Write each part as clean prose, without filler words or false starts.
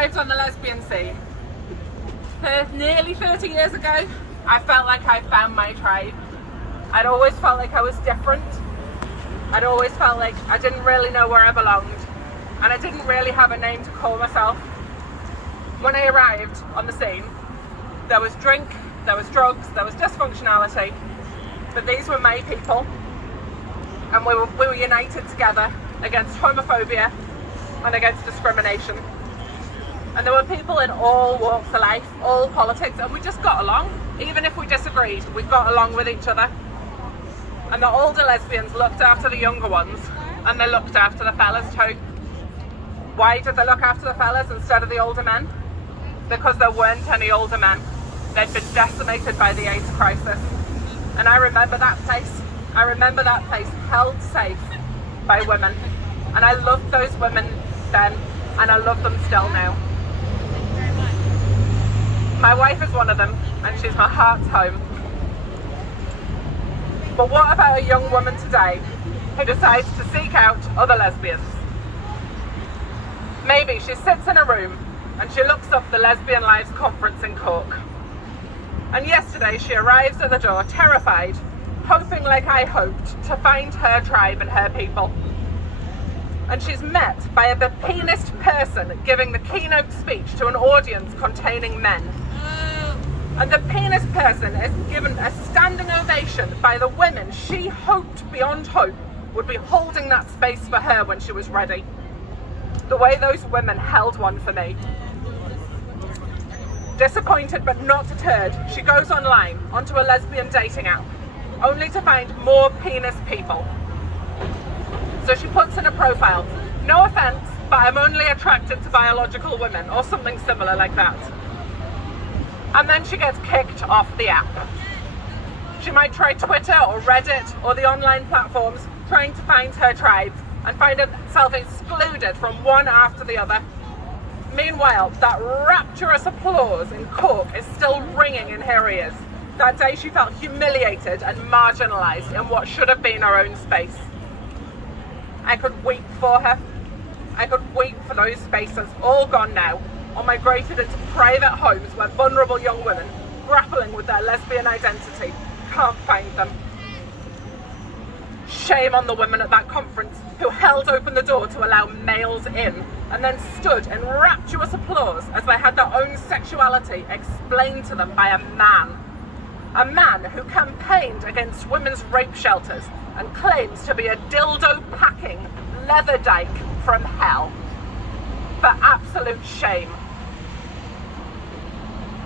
arrived on the lesbian scene nearly 30 years ago, I felt like I found my tribe. I'd always felt like I was different. I'd always felt like I didn't really know where I belonged, and I didn't really have a name to call myself. When I arrived on the scene, there was drink, there was drugs, there was dysfunctionality, but these were my people, and we were united together against homophobia and against discrimination. And there were people in all walks of life, all politics, and we just got along. Even if we disagreed, we got along with each other. And the older lesbians looked after the younger ones, and they looked after the fellas too. Why did they look after the fellas instead of the older men? Because there weren't any older men. They'd been decimated by the AIDS crisis. And I remember that place. I remember that place held safe by women. And I loved those women then, and I love them still now. My wife is one of them, and she's my heart's home. But what about a young woman today who decides to seek out other lesbians? Maybe she sits in a room and she looks up the Lesbian Lives Conference in Cork. And yesterday she arrives at the door terrified, hoping like I hoped to find her tribe and her people. And she's met by a Beatnik person giving the keynote speech to an audience containing men. And the penis person is given a standing ovation by the women she hoped beyond hope would be holding that space for her when she was ready. The way those women held one for me. Disappointed but not deterred, she goes online onto a lesbian dating app, only to find more penis people. So she puts in a profile, no offence, but I'm only attracted to biological women, or something similar like that. And then she gets kicked off the app. She might try Twitter or Reddit or the online platforms trying to find her tribe and find herself excluded from one after the other. Meanwhile, that rapturous applause in Cork is still ringing in her ears. That day she felt humiliated and marginalised in what should have been her own space. I could weep for her. I could weep for those spaces, all gone now, or migrated into private homes where vulnerable young women, grappling with their lesbian identity, can't find them. Shame on the women at that conference who held open the door to allow males in, and then stood in rapturous applause as they had their own sexuality explained to them by a man. A man who campaigned against women's rape shelters and claims to be a dildo-packing leather dyke from hell. For absolute shame.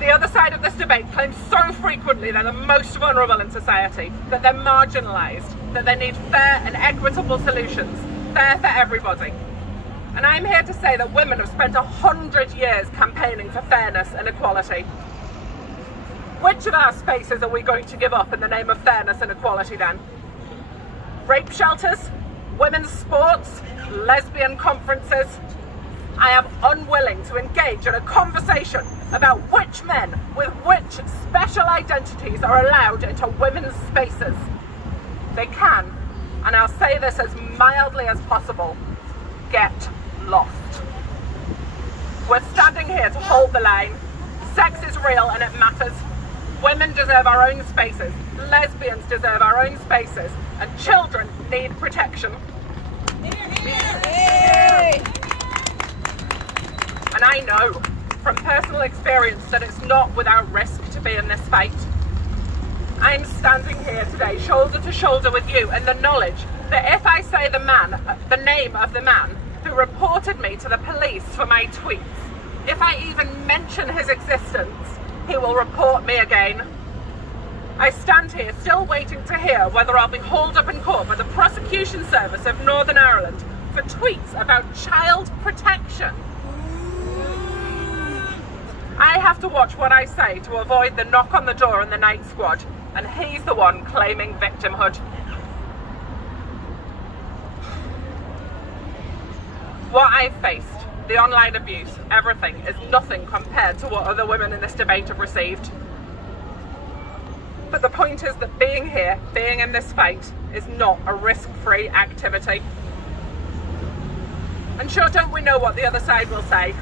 The other side of this debate claims so frequently they're the most vulnerable in society, that they're marginalised, that they need fair and equitable solutions, fair for everybody. And I'm here to say that women have spent 100 years campaigning for fairness and equality. Which of our spaces are we going to give up in the name of fairness and equality then? Rape shelters? Women's sports? Lesbian conferences? I am unwilling to engage in a conversation about which men with which special identities are allowed into women's spaces. They can, and I'll say this as mildly as possible, get lost. We're standing here to hold the line. Sex is real and it matters. Women deserve our own spaces. Lesbians deserve our own spaces. And children need protection. And I know from personal experience that it's not without risk to be in this fight. I'm standing here today shoulder to shoulder with you in the knowledge that if I say the name of the man who reported me to the police for my tweets, if I even mention his existence, he will report me again. I stand here still waiting to hear whether I'll be hauled up in court by the Prosecution Service of Northern Ireland for tweets about child protection. I have to watch what I say to avoid the knock on the door and the night squad, and he's the one claiming victimhood. What I've faced, the online abuse, everything, is nothing compared to what other women in this debate have received. But the point is that being here, being in this fight, is not a risk-free activity. And sure, don't we know what the other side will say?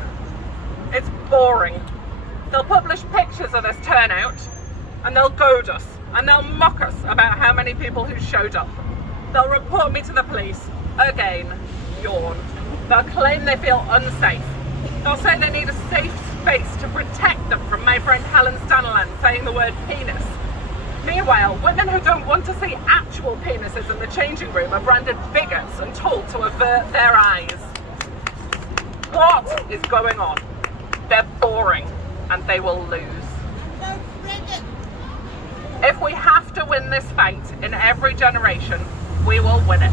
It's boring. They'll publish pictures of this turnout and they'll goad us and they'll mock us about how many people who showed up. They'll report me to the police. Again, yawn. They'll claim they feel unsafe. They'll say they need a safe space to protect them from my friend Helen Staniland saying the word penis. Meanwhile, women who don't want to see actual penises in the changing room are branded bigots and told to avert their eyes. What is going on? They're boring and they will lose. If we have to win this fight in every generation, we will win it.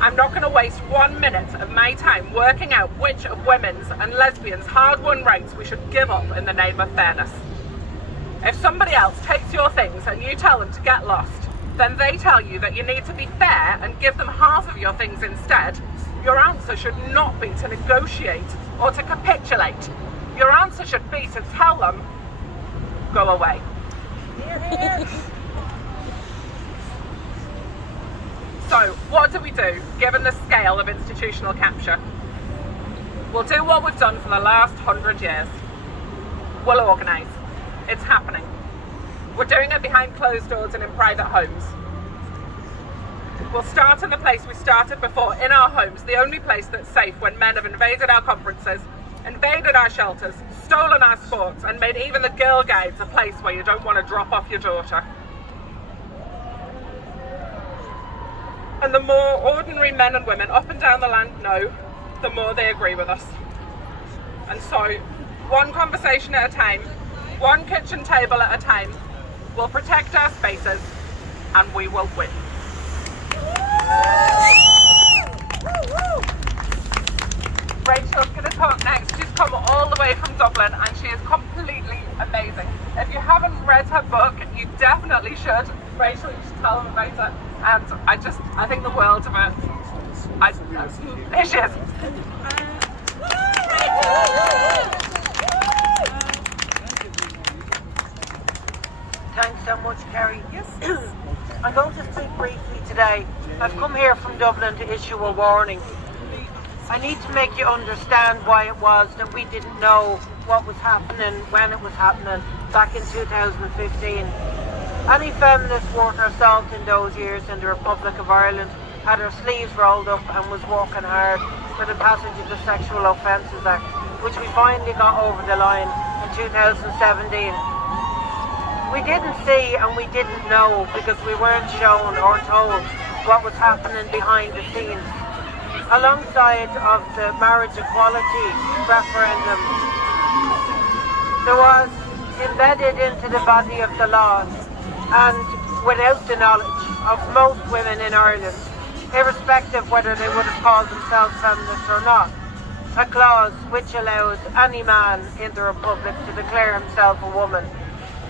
I'm not going to waste 1 minute of my time working out which of women's and lesbians' hard-won rights we should give up in the name of fairness. If somebody else takes your things and you tell them to get lost, then they tell you that you need to be fair and give them half of your things instead. Your answer should not be to negotiate or to capitulate. Your answer should be to tell them, go away. Hear, hear. So, what do we do, given the scale of institutional capture? We'll do what we've done for the last 100 years. We'll organise. It's happening. We're doing it behind closed doors and in private homes. We'll start in the place we started before, in our homes, the only place that's safe when men have invaded our conferences, invaded our shelters, stolen our sports, and made even the Girl Guides a place where you don't want to drop off your daughter. And the more ordinary men and women up and down the land know, the more they agree with us. And so, one conversation at a time, one kitchen table at a time, we'll protect our spaces and we will win. Rachel's going to talk next. She's come all the way from Dublin and she is completely amazing. If you haven't read her book, you definitely should. Rachel, you should tell them about it. And I think the world of it. There she is. Thanks so much, Ceri. Yes. I'm going to speak briefly today. I've come here from Dublin to issue a warning. I need to make you understand why it was that we didn't know what was happening when it was happening back in 2015. Any feminist worth her salt in those years in the Republic of Ireland had her sleeves rolled up and was working hard for the passage of the Sexual Offences Act, which we finally got over the line in 2017. We didn't see and we didn't know because we weren't shown or told what was happening behind the scenes. Alongside of the marriage equality referendum, there was embedded into the body of the law and without the knowledge of most women in Ireland, irrespective whether they would have called themselves feminists or not, a clause which allows any man in the Republic to declare himself a woman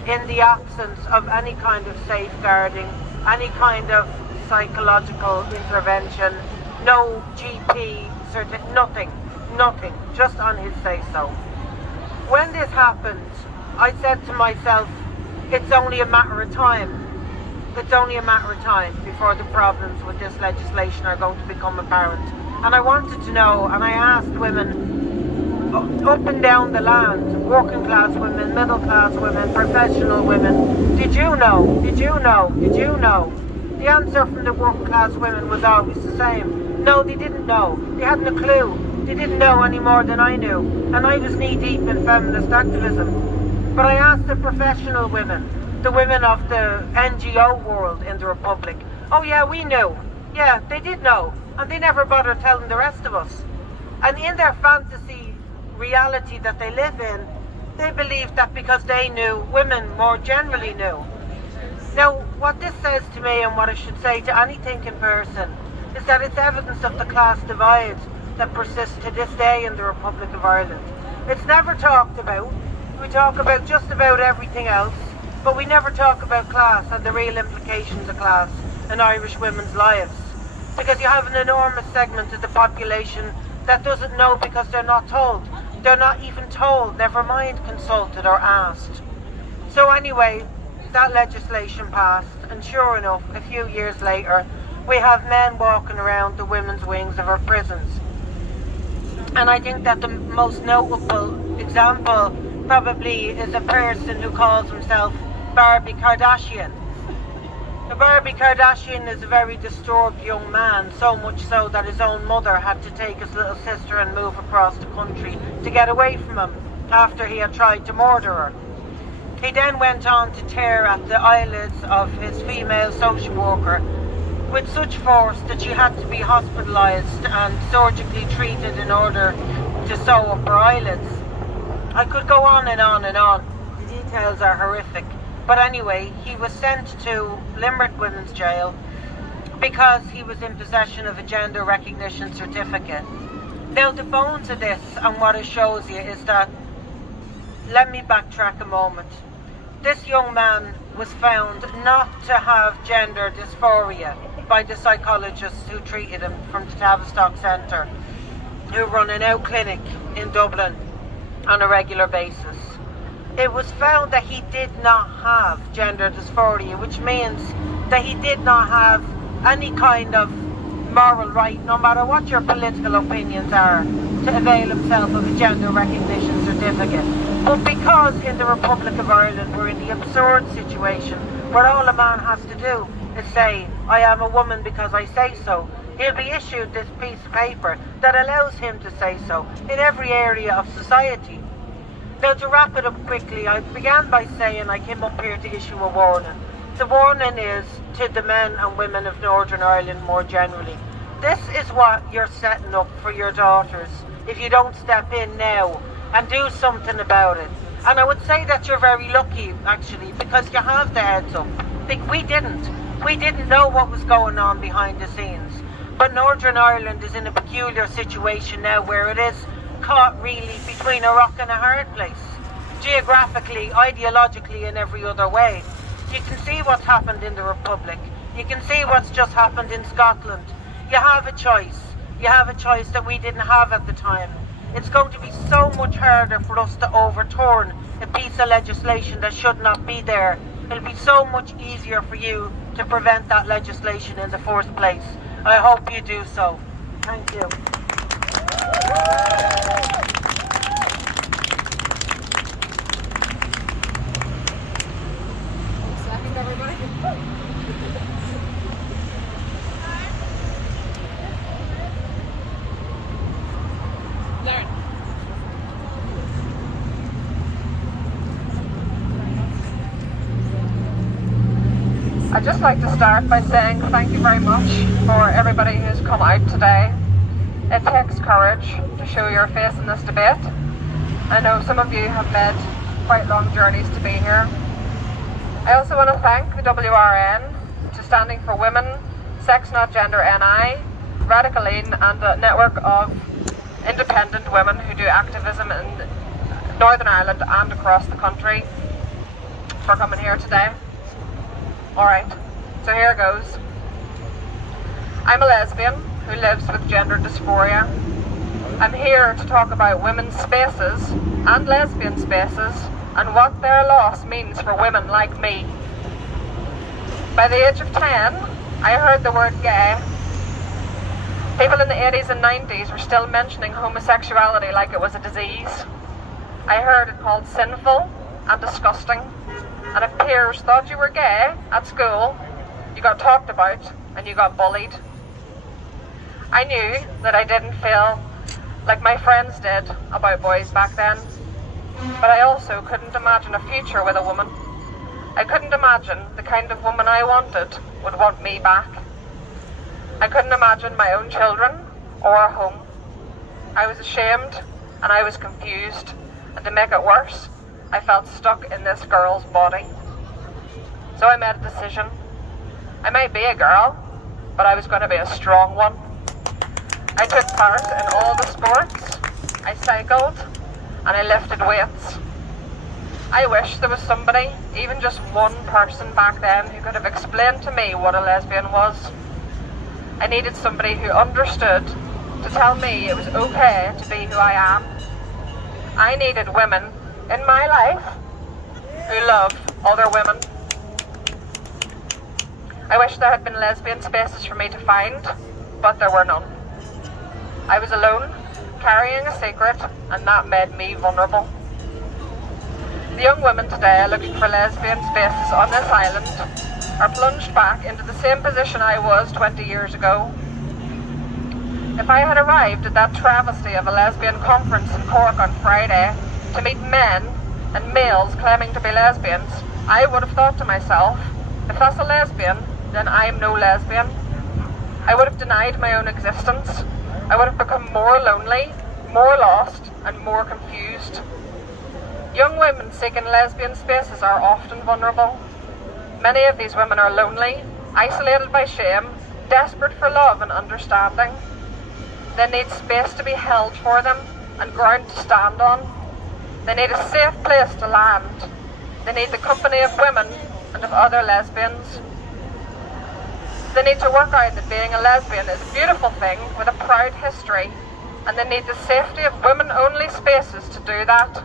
in the absence of any kind of safeguarding, any kind of psychological intervention, no GP nothing, just on his say-so. When this happened, I said to myself, it's only a matter of time. It's only a matter of time before the problems with this legislation are going to become apparent. And I wanted to know, and I asked women up and down the land, working class women, middle class women, professional women, did you know? Did you know? Did you know? The answer from the working class women was always the same. No, they didn't know. They hadn't a clue. They didn't know any more than I knew. And I was knee deep in feminist activism. But I asked the professional women, the women of the NGO world in the Republic, oh yeah, we knew. Yeah, they did know. And they never bothered telling the rest of us. And in their fantasy reality that they live in, they believed that because they knew, women more generally knew. Now, what this says to me, and what I should say to any thinking person, is that it's evidence of the class divide that persists to this day in the Republic of Ireland. It's never talked about. We talk about just about everything else, but we never talk about class and the real implications of class in Irish women's lives. Because you have an enormous segment of the population that doesn't know because they're not told. They're not even told, never mind consulted or asked. So anyway, that legislation passed, and sure enough, a few years later, we have men walking around the women's wings of our prisons. And I think that the most notable example probably is a person who calls himself Barbie Kardashian. Now, Barbie Kardashian is a very disturbed young man, so much so that his own mother had to take his little sister and move across the country to get away from him after he had tried to murder her. He then went on to tear at the eyelids of his female social worker with such force that she had to be hospitalised and surgically treated in order to sew up her eyelids. I could go on and on and on. The details are horrific. But anyway, he was sent to Limerick Women's Jail because he was in possession of a gender recognition certificate. Now the bones of this and what it shows you is that, let me backtrack a moment. This young man was found not to have gender dysphoria by the psychologists who treated him from the Tavistock Centre, who run an out clinic in Dublin on a regular basis. It was found that he did not have gender dysphoria, which means that he did not have any kind of moral right, no matter what your political opinions are, to avail himself of a gender recognition certificate. But because in the Republic of Ireland we're in the absurd situation where all a man has to do is say, I am a woman because I say so, he'll be issued this piece of paper that allows him to say so in every area of society. Now, to wrap it up quickly, I began by saying I came up here to issue a warning. The warning is to the men and women of Northern Ireland more generally. This is what you're setting up for your daughters if you don't step in now and do something about it. And I would say that you're very lucky, actually, because you have the heads up. We didn't know what was going on behind the scenes. But Northern Ireland is in a peculiar situation now where it is caught really between a rock and a hard place. Geographically, ideologically, and every other way. You can see what's happened in the Republic. You can see what's just happened in Scotland. You have a choice. You have a choice that we didn't have at the time. It's going to be so much harder for us to overturn a piece of legislation that should not be there. It'll be so much easier for you to prevent that legislation in the first place. I hope you do so. Thank you. I'd just like to start by saying thank you very much for everybody who's come out today. It takes courage to show your face in this debate. I know some of you have made quite long journeys to be here. I also want to thank the WRN, which is standing for Women, SexNotGender NI, Radicailin, and a network of independent women who do activism in Northern Ireland and across the country, for coming here today. Alright, so here goes. I'm a lesbian who lives with gender dysphoria. I'm here to talk about women's spaces and lesbian spaces and what their loss means for women like me. By the age of 10, I heard the word gay. People in the 80s and 90s were still mentioning homosexuality like it was a disease. I heard it called sinful and disgusting. And if peers thought you were gay at school, you got talked about and you got bullied. I knew that I didn't feel like my friends did about boys back then, but I also couldn't imagine a future with a woman. I couldn't imagine the kind of woman I wanted would want me back. I couldn't imagine my own children or a home. I was ashamed and I was confused, and to make it worse, I felt stuck in this girl's body. So I made a decision. I might be a girl, but I was going to be a strong one. I took part in all the sports. I cycled and I lifted weights. I wish there was somebody, even just one person back then, who could have explained to me what a lesbian was. I needed somebody who understood to tell me it was okay to be who I am. I needed women in my life who loved other women. I wish there had been lesbian spaces for me to find, but there were none. I was alone, carrying a secret, and that made me vulnerable. The young women today looking for lesbian spaces on this island are plunged back into the same position I was 20 years ago. If I had arrived at that travesty of a lesbian conference in Cork on Friday to meet men and males claiming to be lesbians, I would have thought to myself, if that's a lesbian, then I'm no lesbian. I would have denied my own existence. I would have become more lonely, more lost, and more confused. Young women seeking lesbian spaces are often vulnerable. Many of these women are lonely, isolated by shame, desperate for love and understanding. They need space to be held for them and ground to stand on. They need a safe place to land. They need the company of women and of other lesbians. They need to work out that being a lesbian is a beautiful thing with a proud history, and they need the safety of women-only spaces to do that.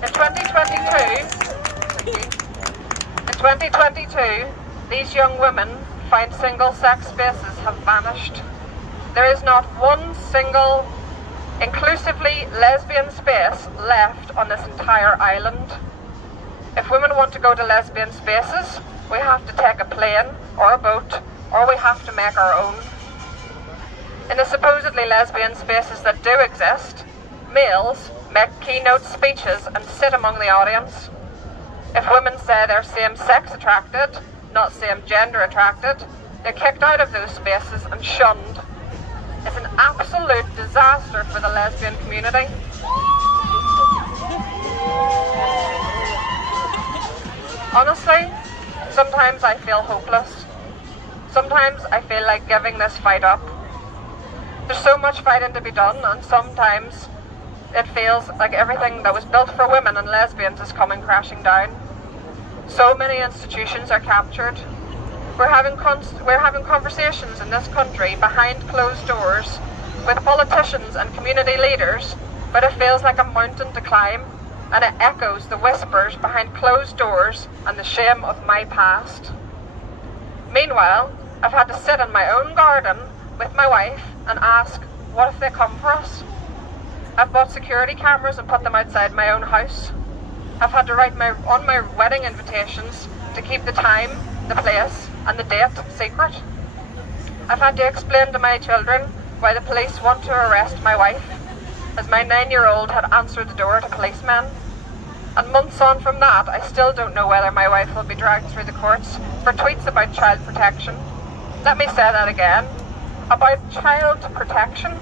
In 2022, these young women find single-sex spaces have vanished. There is not one single inclusively lesbian space left on this entire island. If women want to go to lesbian spaces, we have to take a plane or a boat, or we have to make our own. In the supposedly lesbian spaces that do exist, males make keynote speeches and sit among the audience. If women say they're same-sex attracted, not same-gender attracted, they're kicked out of those spaces and shunned. It's an absolute disaster for the lesbian community. Honestly, sometimes I feel hopeless. Sometimes I feel like giving this fight up. There's so much fighting to be done, and sometimes it feels like everything that was built for women and lesbians is coming crashing down. So many institutions are captured. We're having conversations in this country behind closed doors with politicians and community leaders, but it feels like a mountain to climb, and it echoes the whispers behind closed doors and the shame of my past. Meanwhile, I've had to sit in my own garden with my wife and ask, what if they come for us? I've bought security cameras and put them outside my own house. I've had to write on my wedding invitations to keep the time, the place, and the date secret. I've had to explain to my children why the police want to arrest my wife, as my 9-year-old had answered the door to policemen. And months on from that, I still don't know whether my wife will be dragged through the courts for tweets about child protection. Let me say that again. About child protection.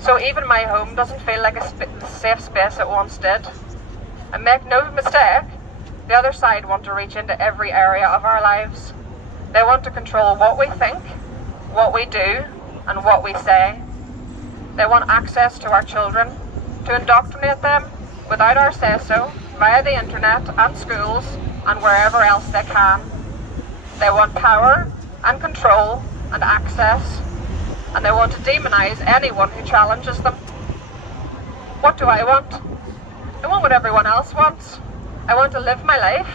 So even my home doesn't feel like a safe space it once did. And make no mistake, the other side want to reach into every area of our lives. They want to control what we think, what we do, and what we say. They want access to our children, to indoctrinate them without our say-so, via the internet and schools and wherever else they can. They want power and control and access, and they want to demonise anyone who challenges them. What do I want? I want what everyone else wants. I want to live my life,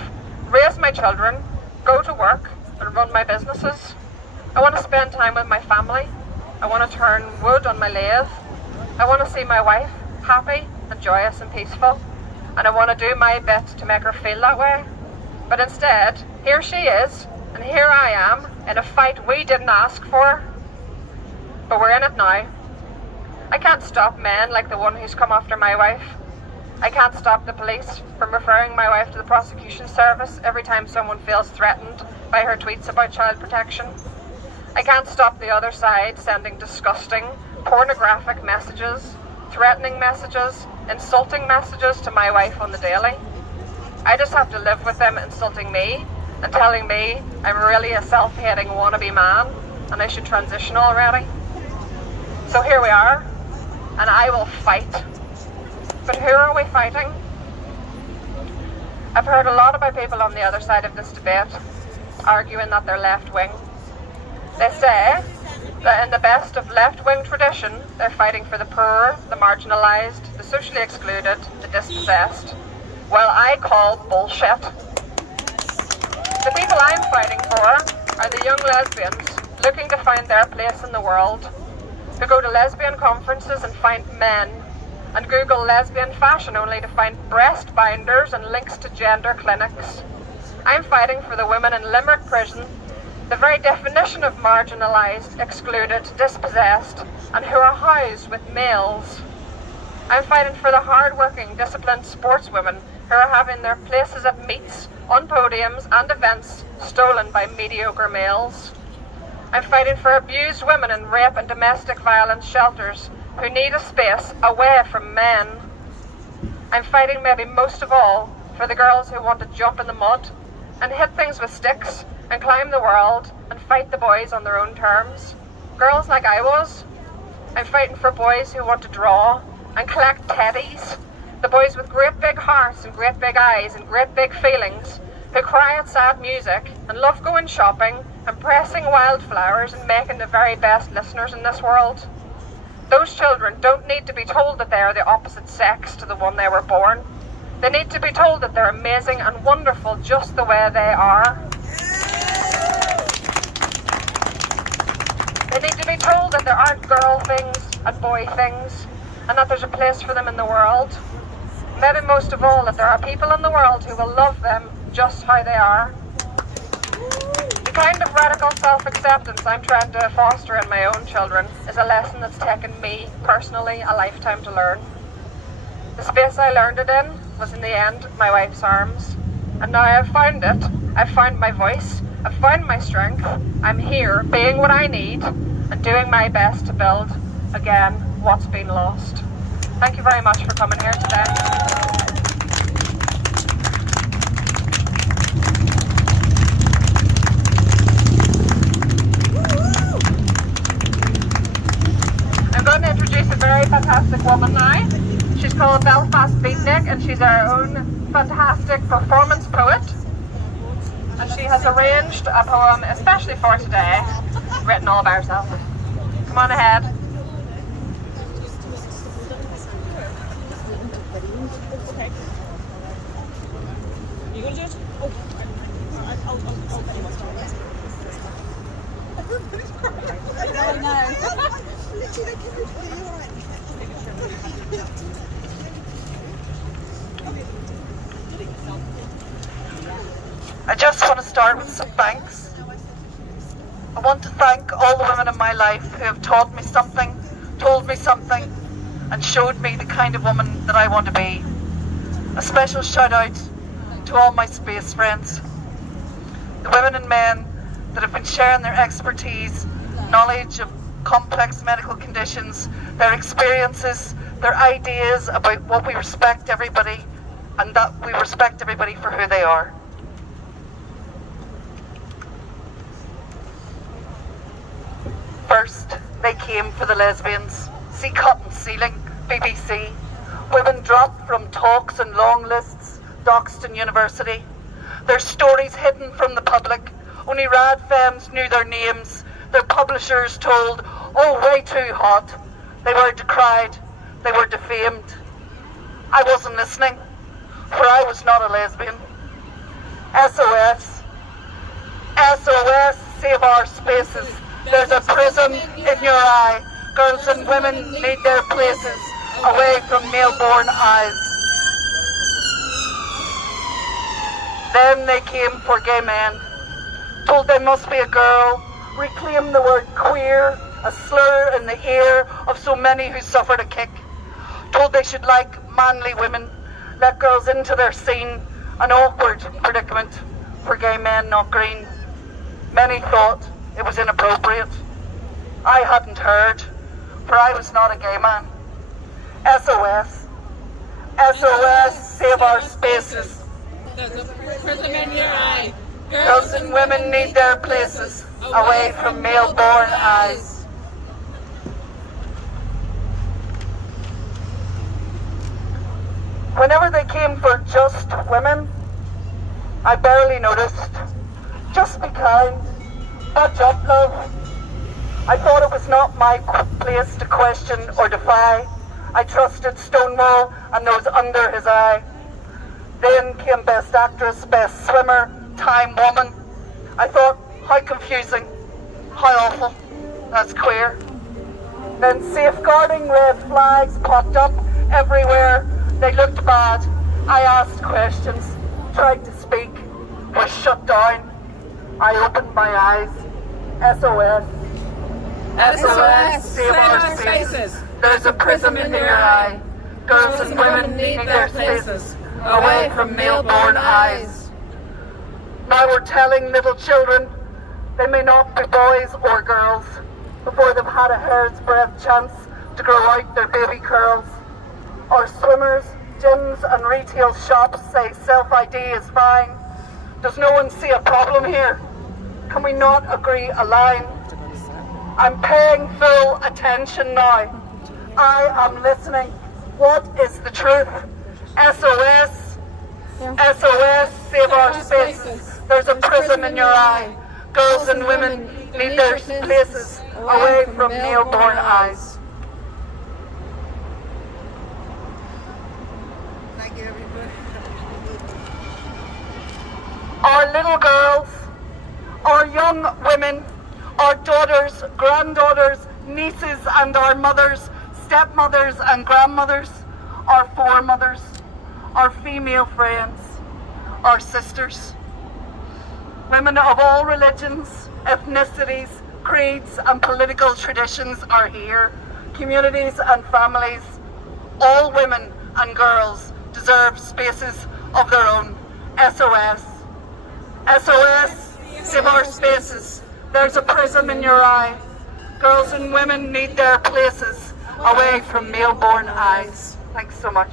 raise my children, go to work, and run my businesses. I want to spend time with my family. I want to turn wood on my lathe. I want to see my wife happy and joyous and peaceful. And I want to do my bit to make her feel that way. But instead, here she is, and here I am, in a fight we didn't ask for. But we're in it now. I can't stop men like the one who's come after my wife. I can't stop the police from referring my wife to the prosecution service every time someone feels threatened by her tweets about child protection. I can't stop the other side sending disgusting, pornographic messages, threatening messages, insulting messages to my wife on the daily. I just have to live with them insulting me and telling me I'm really a self-hating wannabe man and I should transition already. So here we are, and I will fight. But who are we fighting? I've heard a lot about people on the other side of this debate arguing that they're left-wing. They say that in the best of left-wing tradition, they're fighting for the poor, the marginalised, the socially excluded, the dispossessed. Well, I call bullshit. The people I'm fighting for are the young lesbians looking to find their place in the world, who go to lesbian conferences and find men, and Google lesbian fashion only to find breast binders and links to gender clinics. I'm fighting for the women in Limerick prison, the very definition of marginalised, excluded, dispossessed, and who are housed with males. I'm fighting for the hard-working, disciplined sportswomen who are having their places at meets, on podiums and events stolen by mediocre males. I'm fighting for abused women in rape and domestic violence shelters who need a space away from men. I'm fighting maybe most of all for the girls who want to jump in the mud and hit things with sticks and climb the world and fight the boys on their own terms. Girls like I was. I'm fighting for boys who want to draw and collect teddies. The boys with great big hearts and great big eyes and great big feelings who cry at sad music and love going shopping and pressing wildflowers and making the very best listeners in this world. Those children don't need to be told that they are the opposite sex to the one they were born. They need to be told that they're amazing and wonderful just the way they are. They need to be told that there aren't girl things and boy things, and that there's a place for them in the world. Maybe most of all, that there are people in the world who will love them just how they are. The kind of radical self-acceptance I'm trying to foster in my own children is a lesson that's taken me, personally, a lifetime to learn. The space I learned it in was, in the end, my wife's arms. And now I've found it. I've found my voice. I've found my strength. I'm here, being what I need, and doing my best to build, again, what's been lost. Thank you very much for coming here today. I'm going to introduce a very fantastic woman now. She's called Belfast Beatnik, and she's our own fantastic performance poet. And she has arranged a poem especially for today, written all by herself. Come on ahead. Okay. You gonna do it? Oh, I'll bet you what's going I just want to start with some thanks. I want to thank all the women in my life who have taught me something, told me something, and showed me the kind of woman that I want to be. A special shout out to all my space friends, the women and men that have been sharing their expertise, knowledge of complex medical conditions, their experiences, their ideas about what we respect everybody, and that we respect everybody for who they are. First, they came for the lesbians. See Cotton Ceiling, BBC. Women dropped from talks and long lists, Doxton University. Their stories hidden from the public. Only rad femmes knew their names. Their publishers told, oh, way too hot. They were decried. They were defamed. I wasn't listening, for I was not a lesbian. SOS. SOS, save our spaces. There's a prism in your eye. Girls and women need their places away from male-born eyes. Then they came for gay men, told they must be a girl, reclaimed the word queer, a slur in the ear of so many who suffered a kick, told they should like manly women, let girls into their scene, an awkward predicament for gay men not green. Many thought it was inappropriate. I hadn't heard, for I was not a gay man. SOS. SOS, save our spaces. There's a prism in your eye. Girls and women need their places away from male-born eyes. Whenever they came for just women, I barely noticed. Just be kind. Budge up, love. I thought it was not my place to question or defy. I trusted Stonewall and those under his eye. Then came Best Actress, Best Swimmer, Time Woman. I thought, how confusing. How awful. That's queer. Then safeguarding red flags popped up everywhere. They looked bad. I asked questions, tried to speak, was shut down. I opened my eyes. SOS. SOS, Save our spaces. There's a prism in your eye. Girls and women need their spaces away from male-born eyes. Now we're telling little children they may not be boys or girls before they've had a hair's breadth chance to grow out their baby curls. Our swimmers, gyms and retail shops say self-ID is fine. Does no one see a problem here? Can we not agree a line? I'm paying full attention now. I am listening. What is the truth? SOS. SOS, save our spaces. There's a prism in your eye. Girls and women need their places away from male-born eyes. Thank you, everybody. Our little girls, our young women, our daughters, granddaughters, nieces and our mothers, stepmothers and grandmothers, our foremothers, our female friends, our sisters. Women of all religions, ethnicities, creeds and political traditions are here. Communities and families, all women and girls deserve spaces of their own. SOS. SOS, save our spaces. There's a prism in your eye. Girls and women need their places away from male-born eyes. Thanks so much.